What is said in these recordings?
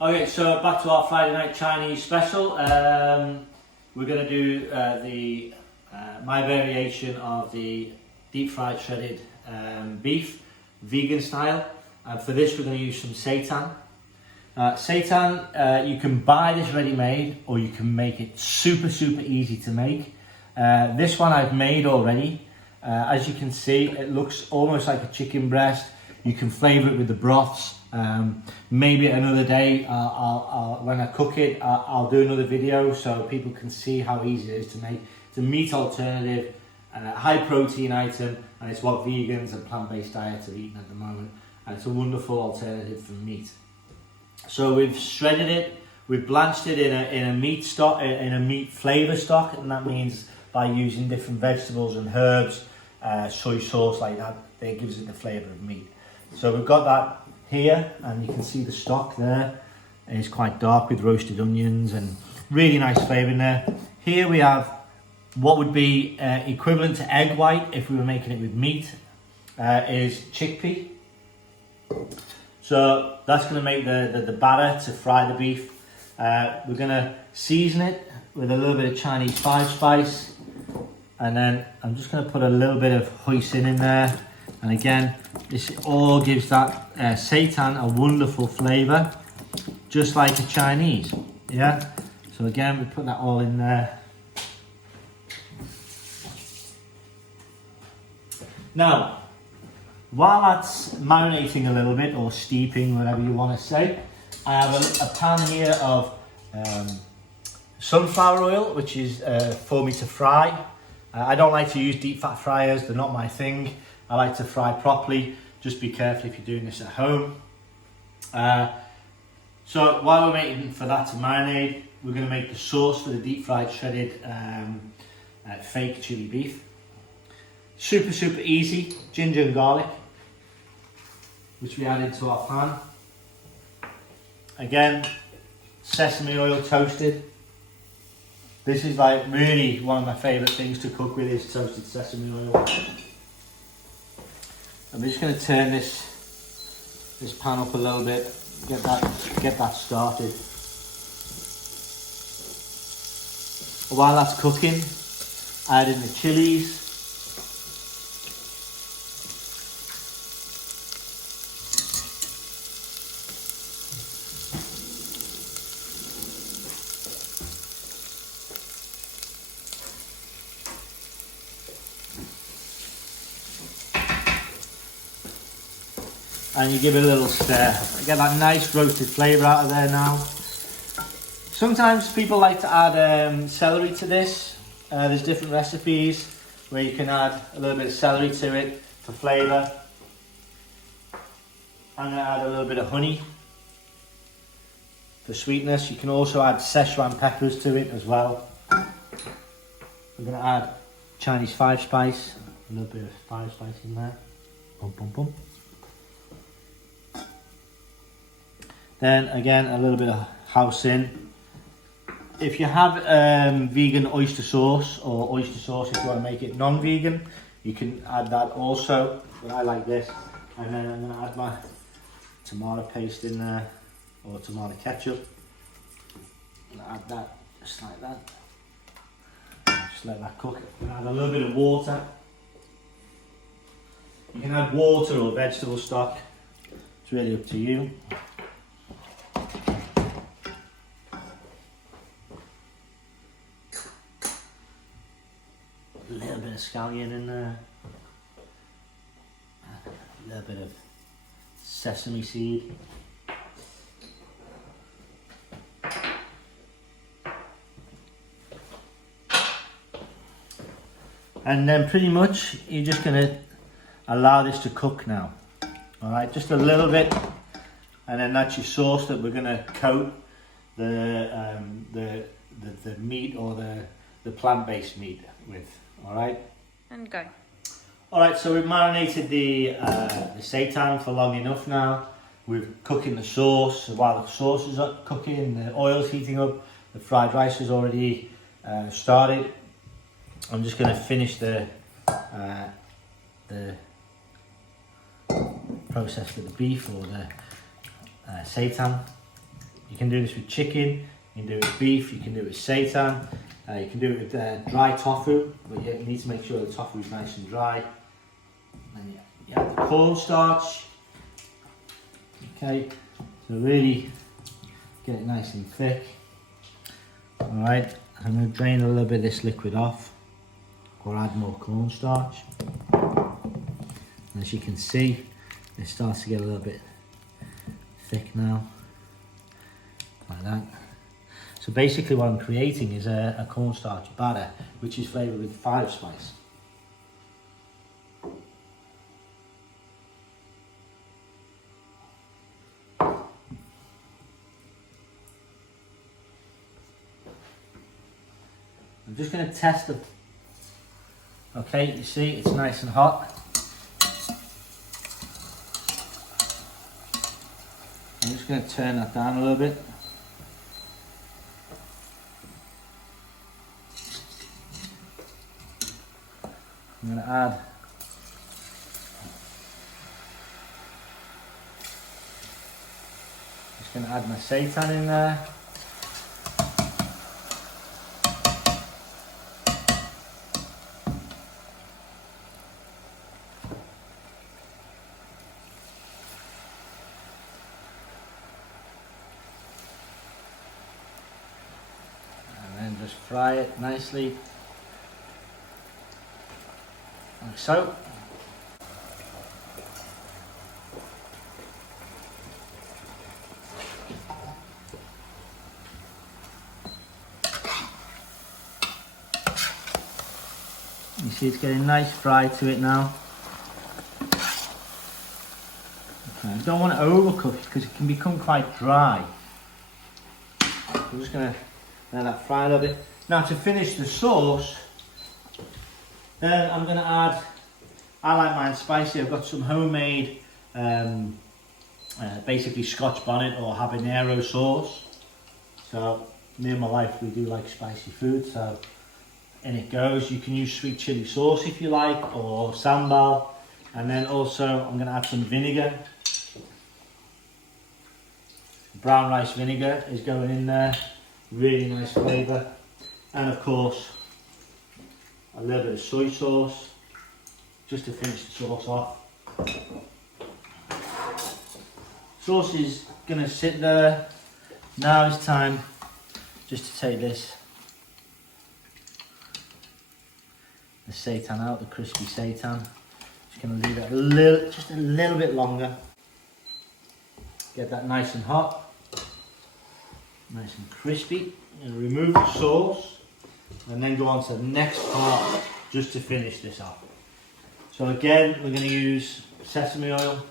Okay, so back to our Friday night Chinese special. We're going to do my variation of the deep fried shredded beef, vegan style. And for this we're going to use some seitan. Seitan, you can buy this ready-made or you can make it super easy to make. This one I've made already. As you can see, it looks almost like a chicken breast. You can flavour it with the broths. Maybe another day, when I cook it, I'll do another video so people can see how easy it is to make. It's a meat alternative, high protein item, and it's what vegans and plant-based diets are eating at the moment. And it's a wonderful alternative for meat. So we've shredded it, we've blanched it in a meat stock, in a meat flavour stock, and that means by using different vegetables and herbs, soy sauce like that, it gives it the flavour of meat. So we've got that here, and you can see the stock there. It's quite dark with roasted onions and really nice flavour in there. Here we have what would be equivalent to egg white if we were making it with meat, is chickpea. So that's going to make the batter to fry the beef. We're going to season it with a little bit of Chinese 5 spice, and then I'm just going to put a little bit of hoisin in there. And again, this all gives that seitan a wonderful flavour, just like a Chinese. Yeah. So again, we put that all in there. Now, while that's marinating a little bit, or steeping, whatever you want to say, I have a pan here of sunflower oil, which is for me to fry. I don't like to use deep fat fryers, they're not my thing. I like to fry properly. Just be careful if you're doing this at home. So while we're waiting for that to marinate, we're going to make the sauce for the deep fried shredded fake chili beef. Super easy. Ginger and garlic, which we add into our pan. Again, sesame oil toasted. This is like really one of my favourite things to cook with, is toasted sesame oil. I'm just going to turn this pan up a little bit, get that started. While that's cooking, add in the chilies. And you give it a little stir. Get that nice roasted flavour out of there now. Sometimes people like to add celery to this. There's different recipes where you can add a little bit of celery to it for flavour. I'm going to add a little bit of honey for sweetness. You can also add Szechuan peppers to it as well. I'm going to add Chinese 5 spice, a little bit of 5 spice in there. Bum, bum, bum. Then again, a little bit of hoisin. If you have vegan oyster sauce, or oyster sauce if you want to make it non-vegan, you can add that also, but I like this. And then I'm going to add my tomato paste in there, or tomato ketchup. I'm going to add that just like that. Just let that cook. I'm going to add a little bit of water. You can add water or vegetable stock, it's really up to you. A little bit of scallion in there, a little bit of sesame seed, and then pretty much you're just going to allow this to cook now. Alright, just a little bit, and then that's your sauce that we're going to coat the meat, or the plant-based meat with. Alright, and go. Alright, so we've marinated the seitan for long enough now. We're cooking the sauce. So while the sauce is cooking, the oil's heating up, the fried rice is already started. I'm just going to finish the process with the beef, or the seitan. You can do this with chicken, you can do it with beef, you can do it with seitan, you can do it with dry tofu, but you need to make sure the tofu is nice and dry. And you have the cornstarch. Okay, so really get it nice and thick. Alright, I'm going to drain a little bit of this liquid off, or add more cornstarch. As you can see, it starts to get a little bit thick now, like that. So basically what I'm creating is a cornstarch batter, which is flavoured with 5 spice. I'm just going to test the... Okay, you see it's nice and hot. I'm just going to turn that down a little bit. I'm going to add my seitan in there. Just fry it nicely, like so. You see it's getting nice fry to it now. Okay, I don't want to overcook it because it can become quite dry. I'm just going to let that fry a little bit. Now to finish the sauce, then I'm going to add, I like mine spicy, I've got some homemade basically Scotch bonnet or habanero sauce. So me and my wife, we do like spicy food, so in it goes. You can use sweet chili sauce if you like, or sambal. And then also I'm going to add some vinegar. Brown rice vinegar is going in there. Really nice flavour. And of course a little bit of soy sauce just to finish the sauce off. Sauce is going to sit there. Now it's time just to take the seitan out, the crispy seitan. Just going to leave it just a little bit longer. Get that nice and hot. Nice and crispy, and remove the sauce and then go on to the next part just to finish this off. So again, we're going to use sesame oil.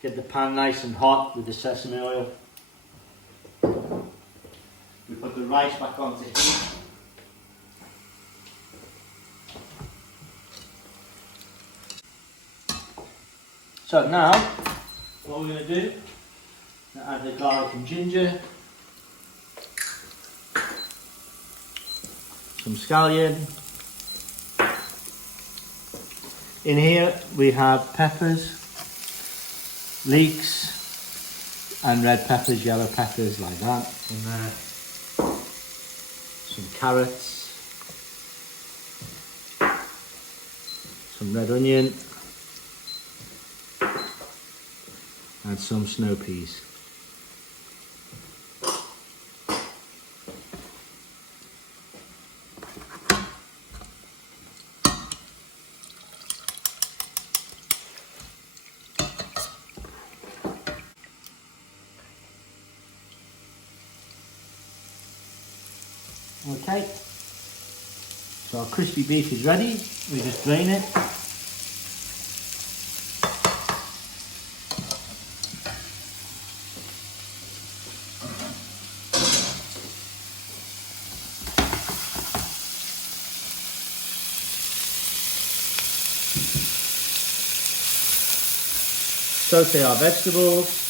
Get the pan nice and hot with the sesame oil. We put the rice back onto heat. So now, what we're going to do, add the garlic and ginger, some scallion. In here we have peppers, leeks, and red peppers, yellow peppers, like that in there. Some carrots, some red onion, and some snow peas. Okay, so our crispy beef is ready. We just drain it. Saute our vegetables.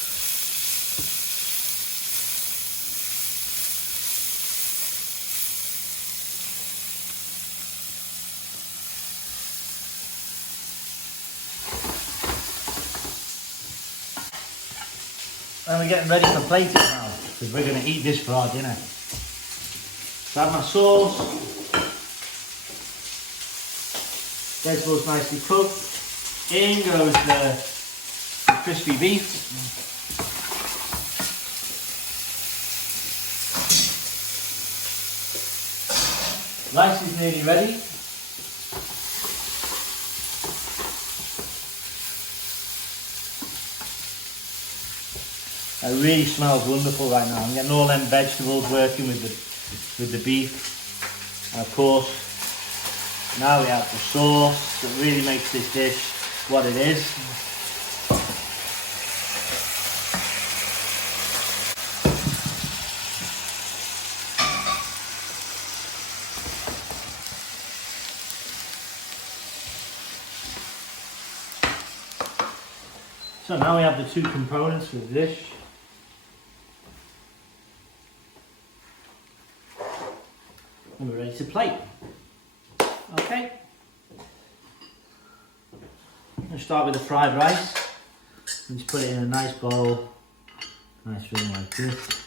Then we're getting ready to plate it now, because we're going to eat this for our dinner. So I have my sauce. Vegetables nicely cooked. In goes the crispy beef. Rice is nearly ready. It really smells wonderful right now. I'm getting all them vegetables working with the beef. And of course, now we have the sauce that really makes this dish what it is. So now we have the two components for the dish. And we're ready to plate. Okay. We'll start with the fried rice. And just put it in a nice bowl. Nice ring like this.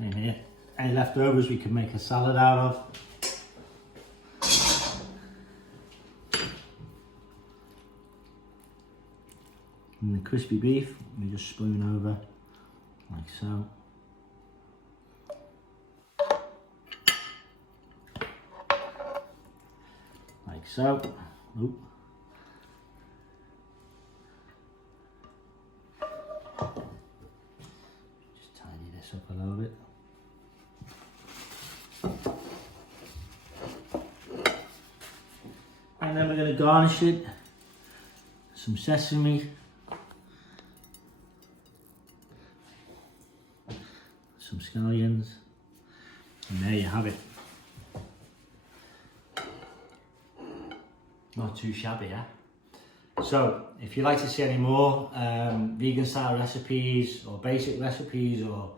In here. Any leftovers we can make a salad out of. And the crispy beef, we just spoon over like so. Like so. Oop. Just tidy this up a little bit. And then we're going to garnish it. Some sesame. Some scallions. And there you have it. Not too shabby, eh? So, if you'd like to see any more vegan style recipes or basic recipes or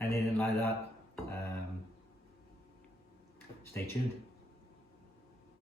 anything like that, stay tuned.